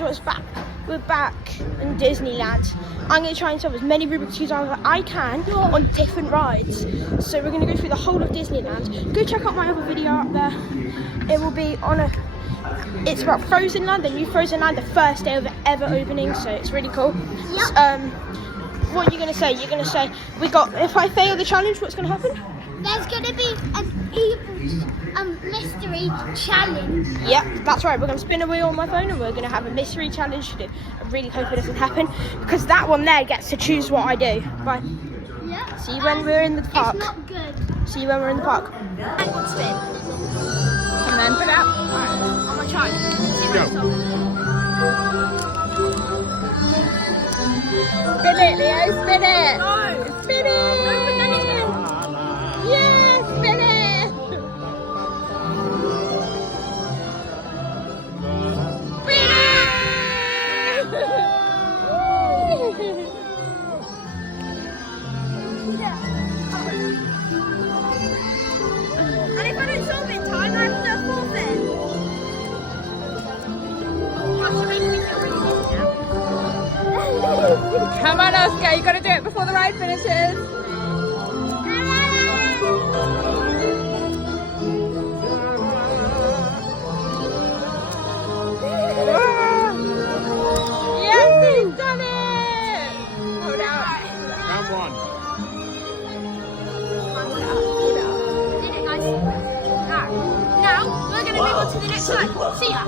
guys, we're back in Disneyland. I'm going to try and solve as many Rubik's Cubes as I can on different rides. So we're going to go through the whole of Disneyland. Go check out my other video up there. It will be on it's about Frozen Land, the new Frozen Land, the first day of it ever opening, so it's really cool. Yep. What are you going to say? You're going to say, if I fail the challenge, what's going to happen? There's going to be an mystery challenge. Yep, that's right. We're going to spin a wheel on my phone and we're going to have a mystery challenge to do. I really hope it doesn't happen because that one there gets to choose what I do. Bye. Yep. See you when we're in the park. It's not good. See you when we're in the park. I can spin. And then put it out. Alright, I'm going to try. See Go. Spin it, Leo, spin it. No. Spin it. No, but then it's going to... Yeah, spin it. And if I don't solve it in time, I have to forfeit. Gosh, you're making me feel really good now. Come on, Oscar, you got to do it before the ride finishes. Yes, he's done it! Hold out. Round one. Did it nice. Now we're going to move on to the next one. See ya.